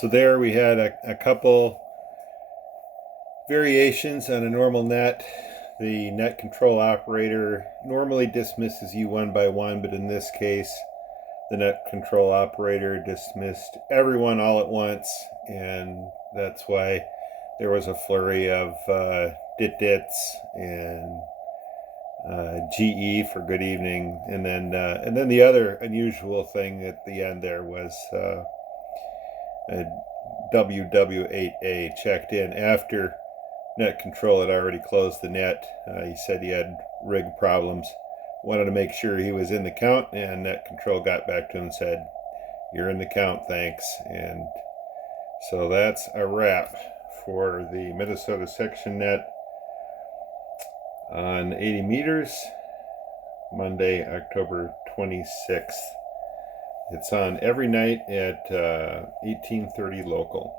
So there we had a couple variations on a normal net. The net control operator normally dismisses you one by one, but in this case, the net control operator dismissed everyone all at once, and that's why there was a flurry of dit-dits and GE for good evening, and then the other unusual thing at the end there was WW8A checked in after net control had already closed the net. He said he had rig problems, wanted to make sure he was in the count, and net control got back to him and said, "You're in the count, thanks." And so that's a wrap for the Minnesota section net on 80 meters, Monday, October 26th. It's on every night at 18:30 local.